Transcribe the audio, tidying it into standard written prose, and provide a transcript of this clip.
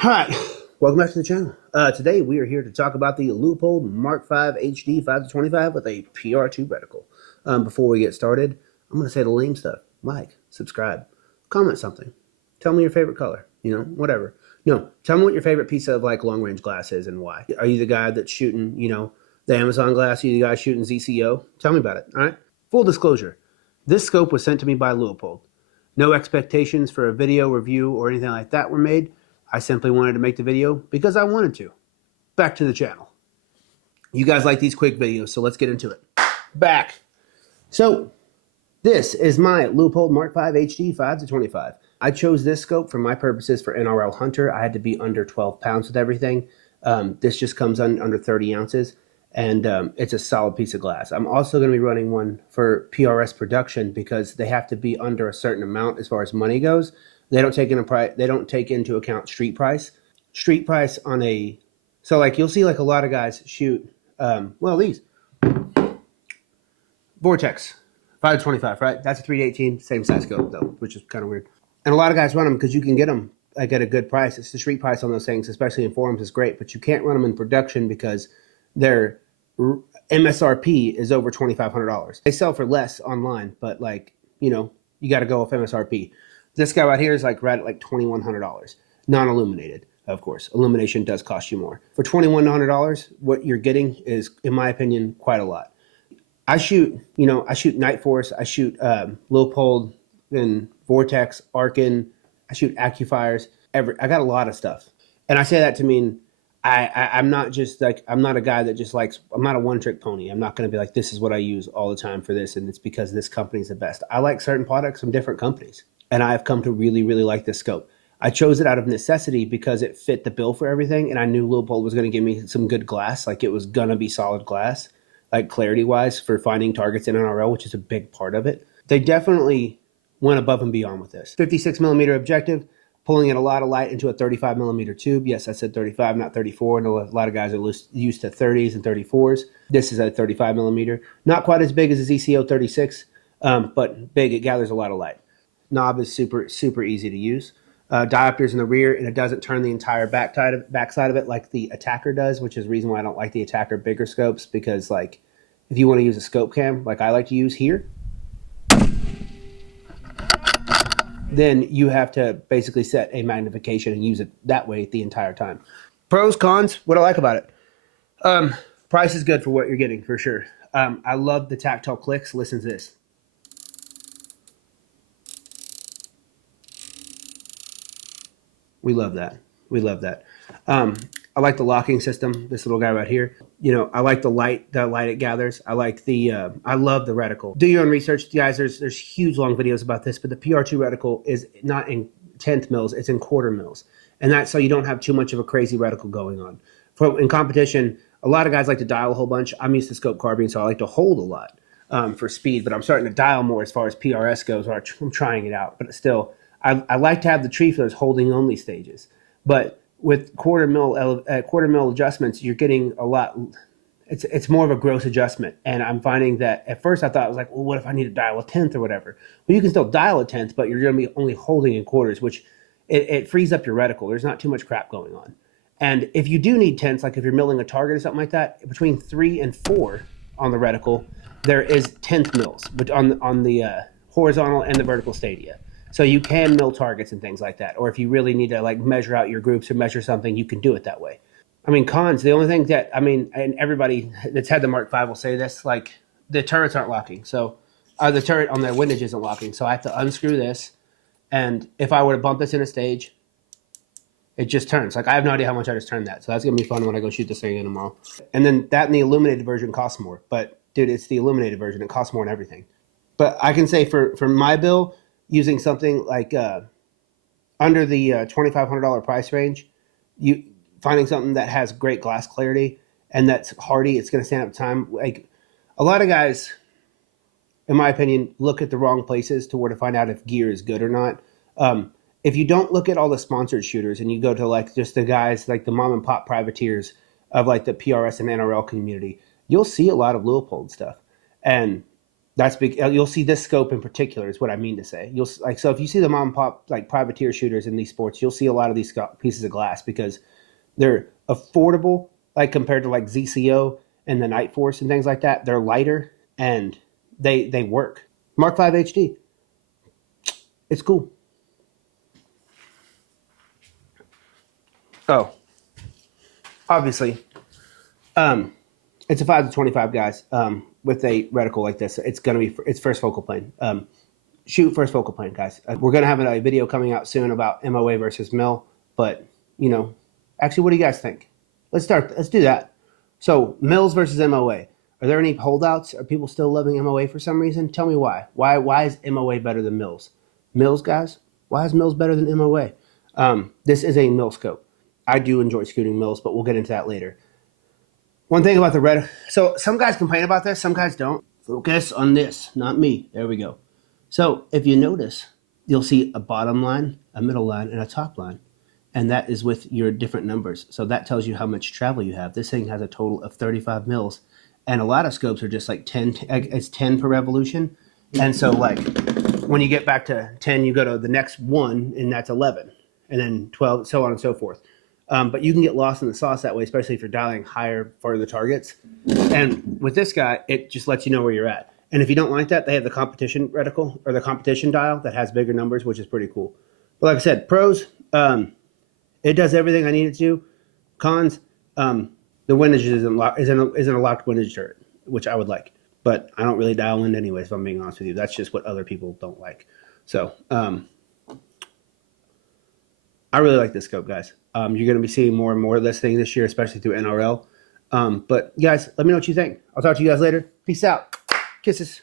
Hi, welcome back to the channel. Today we are here to talk about the Leupold Mark V HD 5-25 with a PR2 reticle. Before we get started, I'm going to say the lame stuff. Like, subscribe, comment something. Tell me your favorite color, whatever. No, tell me what your favorite piece of long range glass is and why. Are you the guy that's shooting, the Amazon glass? Are you the guy shooting ZCO? Tell me about it, all right? Full disclosure, this scope was sent to me by Leupold. No expectations for a video review or anything like that were made. I simply wanted to make the video because I wanted to. Back to the channel. You guys like these quick videos, so let's get into it. Back. So, this is my Leupold Mark V HD 5-25. I chose this scope for my purposes for NRL Hunter. I had to be under 12 pounds with everything. This just comes under 30 ounces, and it's a solid piece of glass. I'm also going to be running one for PRS production because they have to be under a certain amount as far as money goes. They don't take into account street price. Street price on a, so you'll see a lot of guys shoot, these Vortex 5-25, right? That's a 3-18, same size scope though, which is kind of weird. And a lot of guys run them because you can get them at a good price. It's the street price on those things, especially in forums, is great, but you can't run them in production because their MSRP is over $2,500. They sell for less online, but you got to go off MSRP. This guy right here is right at $2,100, non-illuminated, of course. Illumination does cost you more. For $2,100, what you're getting is, in my opinion, quite a lot. I shoot Night Force, I shoot Leupold and Vortex, Arkin, I shoot Accufires. I got a lot of stuff, and I say that to mean I'm not just I'm not a guy that just I'm not a one-trick pony. I'm not going to be like, this is what I use all the time for this, and it's because this company's the best. I like certain products from different companies. And I've come to really, really like this scope. I chose it out of necessity because it fit the bill for everything, and I knew Leupold was going to give me some good glass. It was going to be solid glass, clarity-wise, for finding targets in NRL, which is a big part of it. They definitely went above and beyond with this. 56mm objective, pulling in a lot of light into a 35mm tube. Yes, I said 35, not 34. And a lot of guys are used to 30s and 34s. This is a 35mm. Not quite as big as a ZCO 36, but big. It gathers a lot of light. Knob is super easy to use. Diopters in the rear, and it doesn't turn the entire backside of it like the Attacker does, which is the reason why I don't like the Attacker bigger scopes, because if you want to use a scope cam like I like to use here, then you have to basically set a magnification and use it that way the entire time. Pros, cons, what I like about it. Price is good for what you're getting, for sure. I love the tactile clicks. Listen to this. We love that. We love that. I like the locking system, this little guy right here. I like the light it gathers. I love the reticle. Do your own research, guys. There's huge long videos about this, but the PR2 reticle is not in 10th mils, it's in quarter mils. And that's so you don't have too much of a crazy reticle going on. In competition, a lot of guys like to dial a whole bunch. I'm used to scope carbine, so I like to hold a lot for speed, but I'm starting to dial more as far as PRS goes, or I'm trying it out, but still, I like to have the tree for those holding only stages, but with quarter mil adjustments, you're getting a lot. It's more of a gross adjustment, and I'm finding that at first I thought it was well, what if I need to dial a 10th or whatever? Well, you can still dial a 10th, but you're going to be only holding in quarters, which it frees up your reticle. There's not too much crap going on, and if you do need 10ths, if you're milling a target or something like that, between 3 and 4 on the reticle, there is 10th mils, but on the horizontal and the vertical stadia. So you can mill targets and things like that. Or if you really need to measure out your groups or measure something, you can do it that way. Cons, the only thing that, and everybody that's had the Mark V will say this, the turrets aren't locking. So the turret on the windage isn't locking. So I have to unscrew this. And if I were to bump this in a stage, it just turns. I have no idea how much I just turned that. So that's going to be fun when I go shoot this thing in tomorrow. And then that and the illuminated version costs more. But dude, it's the illuminated version. It costs more than everything. But I can say for my bill, using something under the $2,500 price range, finding something that has great glass clarity and that's hardy, it's going to stand up time. A lot of guys, in my opinion, look at the wrong places to where to find out if gear is good or not. If you don't look at all the sponsored shooters and you go to just the guys, the mom and pop privateers of the PRS and NRL community, you'll see a lot of Leupold stuff. And That's big. You'll see this scope in particular is what I mean to say. You'll like, so if you see the mom and pop like privateer shooters in these sports, you'll see a lot of these pieces of glass because they're affordable, like compared to like ZCO and the Night Force and things like that. They're lighter and they work. Mark V HD, it's cool. Oh, obviously, it's a 5 to 25 guys with a reticle like this. It's gonna be it's first focal plane. Shoot first focal plane, guys. We're gonna have a video coming out soon about MOA versus mill, but you know, actually, what do you guys think? Let's do that. So mills versus MOA. Are there any holdouts? Are people still loving MOA for some reason? Tell me why. Why is MOA better than mills? Mills, guys. Why is mills better than MOA? This is a mill scope. I do enjoy shooting mills, but we'll get into that later. One thing about the red, so some guys complain about this, some guys don't. Focus on this, not me. There we go. So if you notice, you'll see a bottom line, a middle line, and a top line. And that is with your different numbers. So that tells you how much travel you have. This thing has a total of 35 mils. And a lot of scopes are just like 10, it's 10 per revolution. And so like when you get back to 10, you go to the next one, and that's 11. And then 12, so on and so forth. But you can get lost in the sauce that way, especially if you're dialing higher for the targets. And with this guy, it just lets you know where you're at. And if you don't like that, they have the competition reticle or the competition dial that has bigger numbers, which is pretty cool. But like I said, pros, it does everything I need it to. Cons, the windage isn't a locked windage turret, which I would like. But I don't really dial in anyways, if I'm being honest with you. That's just what other people don't like. So I really like this scope, guys. You're going to be seeing more and more of this thing this year, especially through NRL. But guys, let me know what you think. I'll talk to you guys later. Peace out. Kisses.